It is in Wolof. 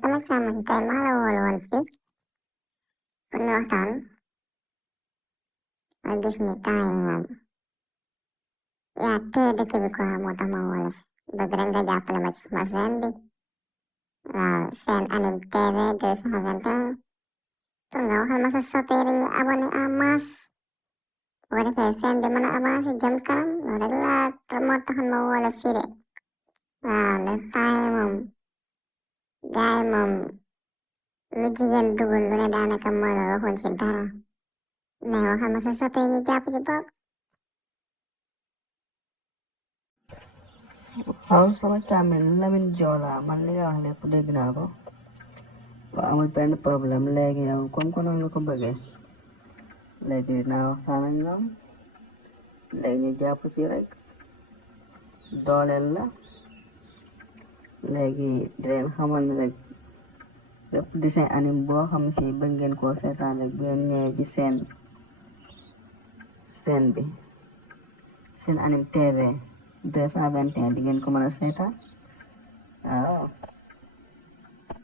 sama càmmiñ tey maa la wool woon fii pour ñu waxtaan ma gis ni temps yi moom yaa tee dëkk bi quoi moo tax ma woo la fi bëgg rek nga jàppale ma ci sama chaîne bi waaw Chaîne Animé TV 221 pour nga waxal ma sa soppee ñu abonné en masse bu ko defee chaîne bi mën a avancé jëm kanam loolu rek laa moo taxoon ma woo la fii de waaw ne temps yi moom gaay moom lu jigéen dugul lu ne daanaka mooy la waxuñ ci dara mais waxal ma sa soppee ñu jàpp ci bopp waaw sama càmmiñ Lamin Diolla man li nga wax lépp dégg naa ko waaw amul benn problème léegi yow comme que noonu nga ko bëggee léegi dinaa waxtaan ak ñoom léegi ñu jàpp ci rek dooleel la léegi di leen xamal ne rek lépp dessin anime boo xam si bëgg ngeen koo seetaan rek bu ngeen ñëwee ci seen bi Chaîne Animé TV 221 di ngeen ko mën a seetaan waaw